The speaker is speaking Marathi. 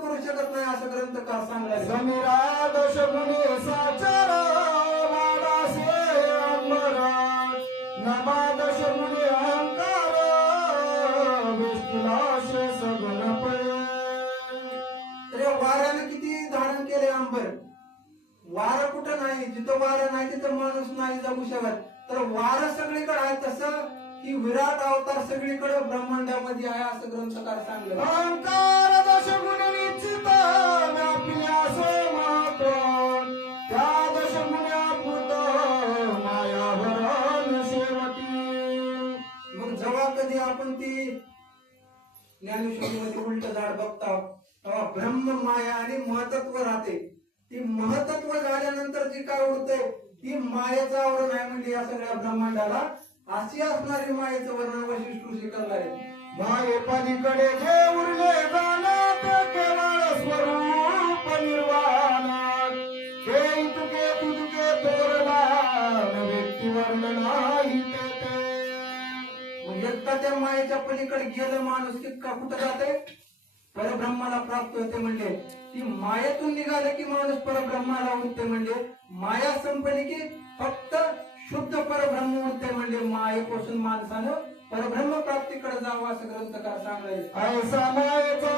करू शकत नाही असं ग्रंथकार सांगलाय. समीरा दशमुनी साचार माडासे अंबरा नमा दशमुनी अहंकार विष्णुलाशे सगुण पळे. तर या वाऱ्यानं किती धारण केले अंबर. वारं कुठं नाही, जिथं वारं नाही तिथं माणूस नाही जगू शकत. तर वारं सगळीकडे आहे, तसं ही विराट अवतार सगळीकडे ब्रह्मांडामध्ये आहे असं ग्रंथकार सांगलं. अहंकार दशगुण निश्चित व्यापिल्या सोमातो त्या दशगुण्याभूत मायाभरण शेवटी. मग जेव्हा कधी आपण ती ज्ञानेश्वरीमध्ये उलट झाड बघता तेव्हा ब्रह्म माया आणि महतत्व राहते. ती महतत्व झाल्यानंतर जी काय उरते ती मायेचं आवरण आहे. म्हणजे या सगळ्या ब्रह्मांडाला अशी असणारी मायेचं वर्णन वशिष्ठ ऋषी करणार आहे. माये पलीकडे जे उरले जाणत केवळ स्वरूप निर्वाण ते तुके तुके तोरला व्यक्ती वर्णन नाही ते. मग एकदा त्या मायेच्या पलीकडे गेलं माणूस तितका कुठं जाते परब्रह्माला प्राप्त होते. म्हणजे ती मायेतून निघाले की माणूस परब्रह्माला उठते. म्हणजे माया संपली की फक्त शुद्ध परब्रह्म उठते. म्हणजे मायेपासून माणसानं परब्रह्म प्राप्तीकडे जावं असं ग्रंथकार सांगायचे. ऐसा मायेचा